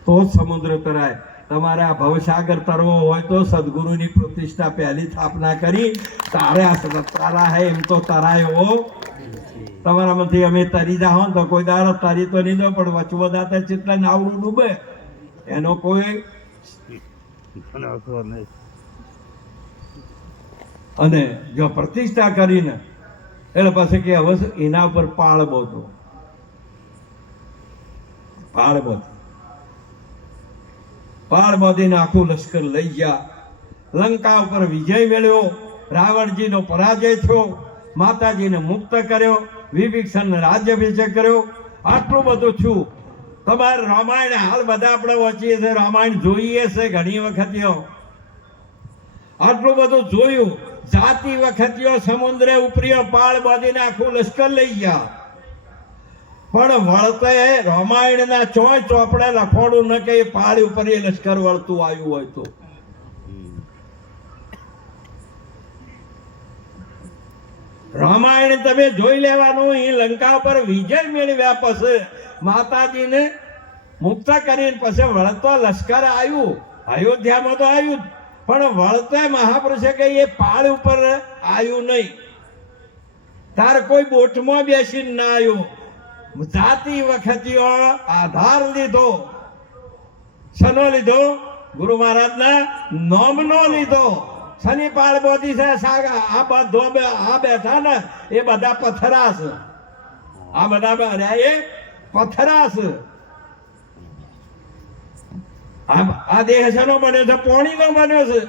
તો જ સમુદ્ર તરાય. તમારે આ ભવસાગર તરવો હોય તો સદગુરુની પ્રતિષ્ઠા પહેલી સ્થાપના કરી તારે આ તારા હે એમ તો તરાયો. તમારામાંથી અમે તરી જાઓ તો કોઈ દાડો તરી તો નહીં દો, પણ વચવો દાતા ચેટલા નાવડું ડૂબે એનો કોઈ. અને જો પ્રતિષ્ઠા કરીને એટલે પછી કે હવે એના ઉપર પાળ બોતો પાળ બાંધીને આખું લશ્કર લઈ ગયા. લંકા ઉપર વિજય મેળવ્યો, રાવણજીનો પરાજય થયો, માતાજીને મુક્ત કર્યો, વિભીષણને રાજ્યાભિષેક કર્યો. આટલું બધું છું. તમારે રામાયણ હાલ બધા આપણે વાંચીએ છીએ, રામાયણ જોઈએ છે ઘણી વખત. આટલું બધું જોયું. જાતિ વખતીઓ સમુદ્રે ઉપરીઓ પાળ બાંધીને આખું લશ્કર લઈ ગયા. પણ વળતે રામાયણના ચોય ચોપડે લખોડું ન કે પાળ ઉપર એ લશ્કર વળતું આવ્યું હોય તો. રામાયણ તમે જોઈ લેવાનું. એ લંકા પર વિજય મેળવ્યા પછી માતાજીને મુક્ત કરીને પછી વળતો લશ્કર આવ્યું. અયોધ્યામાં તો આવ્યું, પણ વળતે મહાપુરુષે કે એ પાળ ઉપર આવ્યું નહીં. તાર કોઈ બોટમાં બેસીને ના આવ્યું. જાતિ વખતીઓ આધાર લીધો. શનો લીધો? ગુરુ મહારાજના નામનો લીધો. શનિ પાળ બોધી છે આ બધો આ બેઠા ને એ બધા પથરા છે. આ બધા એ પથરા છે. આ દેહ શેનો બન્યો છે? પોણીનો બન્યો છે.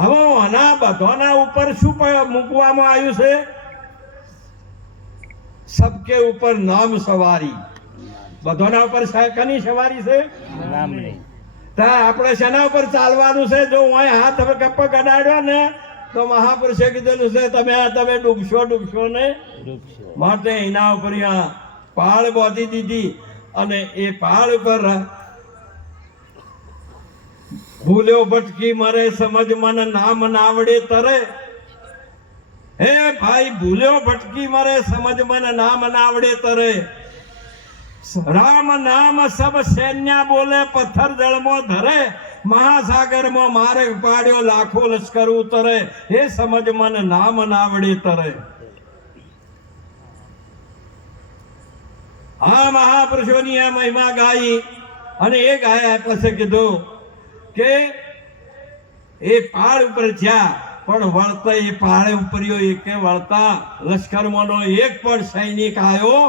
હવે આના બધાના ઉપર શું મૂકવામાં આવ્યું છે? સબકે ઉપર નામ સવારી. બધાના ઉપર કની સવારી છે? આપણે શેના ઉપર ચાલવાનું છે? જો હું હાથ કપ ગડાડ્યો ને તો મહાપુરુષે કીધેલું છે તમે ડૂબશો ને માટે એના ઉપર પાળ બાંધી દીધી. અને એ પાળ ઉપર ભૂલ્યો ભટકી મરે સમજ મન નામ નાવડે તરે. હે ભાઈ, ભૂલ્યો ભટકી મરે સમજ મન નામ નાવડે તરે. રામ નામ સબ સૈન્ય બોલે પથ્થર જળમાં ધરે. મહાસાગરમાં માર્ગ પાડ્યો લાખો લશ્કર ઉતરે. હે સમજ મન નામ નાવડે તરે. આ મહાપુરુષોની આ મહિમા ગાઈ અને એ ગાયા પછી કીધું કે એ પહાડ ઉપર જ્યાં પણ વળતા એ પહાડે ઉપર્યો એકે વળતા લશ્કરમાંનો એક પણ સૈનિક આવ્યો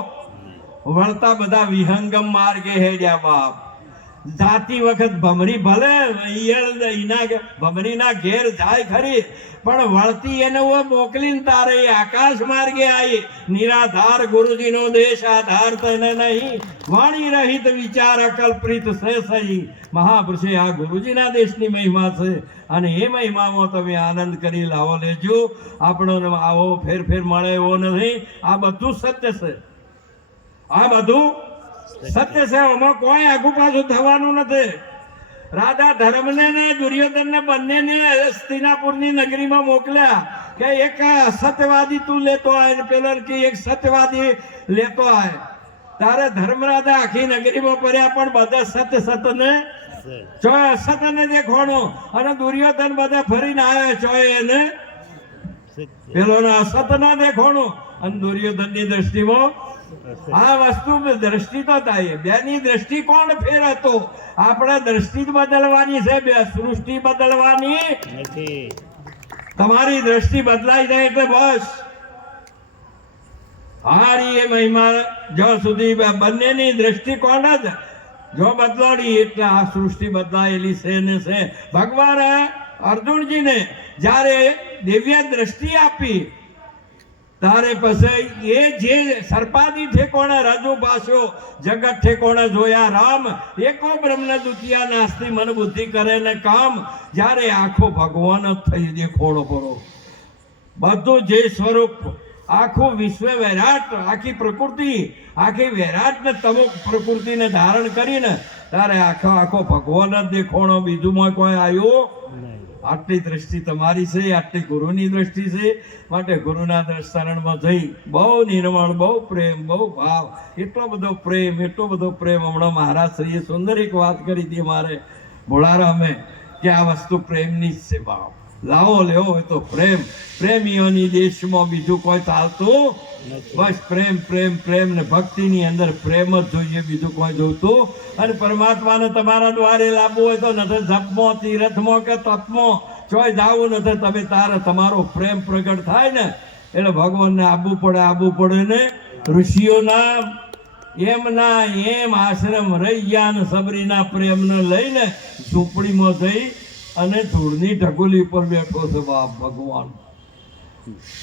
વળતા બધા વિહંગમ માર્ગે હેડ્યા બાપ. જાતી વખત ભમરી ભલે ભમરીના ઘેર જાય ખરી પણ વળતી એને મોકલીને તારે એ આકાશ માર્ગે આવી. નિરાધાર ગુરુજીનો દેશ આધાર તને નહીં વાણી રહિત વિચાર અકલ્પિત છે સહી. મહાપુરુષે આ ગુરુજીના દેશની મહિમા છે અને એ મહિમામાં તમે આનંદ કરી લાવો લેજો. આપણો આવો ફેર મળે એવો નથી. આ બધું સત્ય છે, આ બધું સત્ય છે. આમાં કોઈ આગુ પાછું થવાનું નથી. રાધા ધર્મને ને દુર્યોધનને બંનેને હસ્તિનાપુરની નગરીમાં મોકલ્યા કે એક સત્યવાદી તું લેતો આય ને પેલો કે એક સત્યવાદી લેતો આય. તારે ધર્મરાધા આખી નગરીમાં પડ્યા પણ બધા સતને સતને દેખવાનું અને દુર્યોધન બધા ફરીને આવ્યા ચોય એને પેલો અસત ના દેખવાનું અને દુર્યોધનની દ્રષ્ટિમાં આ વસ્તુ દ્રષ્ટિ તો થાય. બેની દ્રષ્ટિ કોણ ફેર હતો? આપણે દ્રષ્ટિ બદલવાની છે, બે સૃષ્ટિ બદલવાની નથી. તમારી દ્રષ્ટિ બદલાઈ જાય એટલે બસ હારી એ મહિમા જ્યાં સુધી બંનેની દ્રષ્ટિકોણ જ જો બદલાડી એટલે આ સૃષ્ટિ બદલાયેલી છે ને છે. ભગવાન અર્જુનજીને જ્યારે દિવ્ય દ્રષ્ટિ આપી તારે પછી એ જે સર્પાદી ઠેકોણે રજુ પાછો જગત ઠેકોણે જોયા રામ એકો બ્રહ્મ દ્વિતીયા નાસ્તિ મન બુદ્ધિ કરે ને કામ. જ્યારે આખો ભગવાન જ થઈ દેખોડો કરો બધું જે સ્વરૂપ આખું વિશ્વ વૈરાટ આખી પ્રકૃતિ આખી વૈરાટ ને તમો પ્રકૃતિને ધારણ કરીને તારે આખો ભગવાન જ દેખોણો બીજું કોઈ આવ્યું. આટલી દ્રષ્ટિ તમારી છે, આટલી ગુરુની દ્રષ્ટિ છે. માટે ગુરુના શરણમાં જઈ બહુ નિર્મળ, બહુ પ્રેમ, બહુ ભાવ, એટલો બધો પ્રેમ. હમણાં મહારાજશ્રીએ સુંદર એક વાત કરી હતી મારે ભોળારામે કે આ વસ્તુ પ્રેમની જ છે ભાવ. લાવો લેવો હોય તો પ્રેમીઓની દેશમાં બીજું કોઈ ચાલતું બસ પ્રેમ ને ભક્તિની અંદર પ્રેમ જ જોઈએ, બીજું કોઈ જોતું. અને પરમાત્માને તમારા દ્વારે લાવવું હોય તો નથી જપમાં તીરથમાં કે તપમાં ચોય જાવું નથી. તમે તમારો પ્રેમ પ્રગટ થાય ને એટલે ભગવાનને આવવું પડે ને ઋષિઓના એમ આશ્રમ રહી ગયા ને સબરીના પ્રેમને લઈને ઝૂંપડીમાં જઈ અને ધૂળની ઢગોલી ઉપર બેઠો છે બાપ ભગવાન.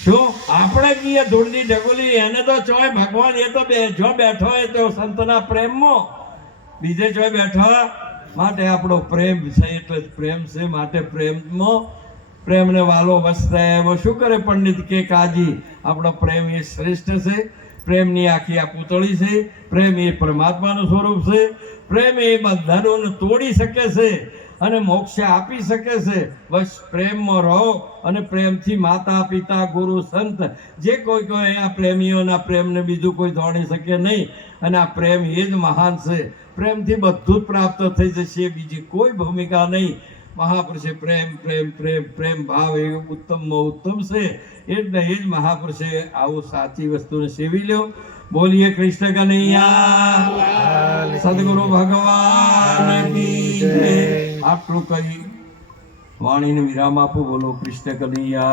શું આપણે કહીએ ધૂળની ઢગોલી એને તો ચોય ભગવાન એ તો જો બેઠો હોય તો સંતના પ્રેમમાં બીજે ચોય બેઠો. માટે આપણો પ્રેમ છે એટલે જ પ્રેમ છે. માટે પ્રેમને વાલો વસતા એવો શું કરે પંડિત કે કાજી. આપણો પ્રેમ એ શ્રેષ્ઠ છે. પ્રેમની આખી આ પૂતળી છે. પ્રેમ એ પરમાત્માનું સ્વરૂપ છે. પ્રેમ એ બંધનોને તોડી શકે છે અને મોક્ષ આપી શકે છે. બસ પ્રેમમાં રહો અને પ્રેમથી માતા પિતા ગુરુ સંત જે કોઈ આ પ્રેમીઓના પ્રેમને બીજું કોઈ દોડી શકે નહીં. અને આ પ્રેમ એ જ મહાન છે. પ્રેમથી બધું જ પ્રાપ્ત થઈ જશે, બીજી કોઈ ભૂમિકા નહીં. મહાપુરુષે પ્રેમ ભાવ એ ઉત્તમમાં ઉત્તમ છે. એટલે એ જ મહાપુરુષે આવું સાચી વસ્તુને સેવી લ્યો. બોલીએ કૃષ્ણ કનૈયા સદગુરુ ભગવાન કી જય. આટલું કહી વાણીને વિરામ આપું. બોલો કૃષ્ણ કનૈયા.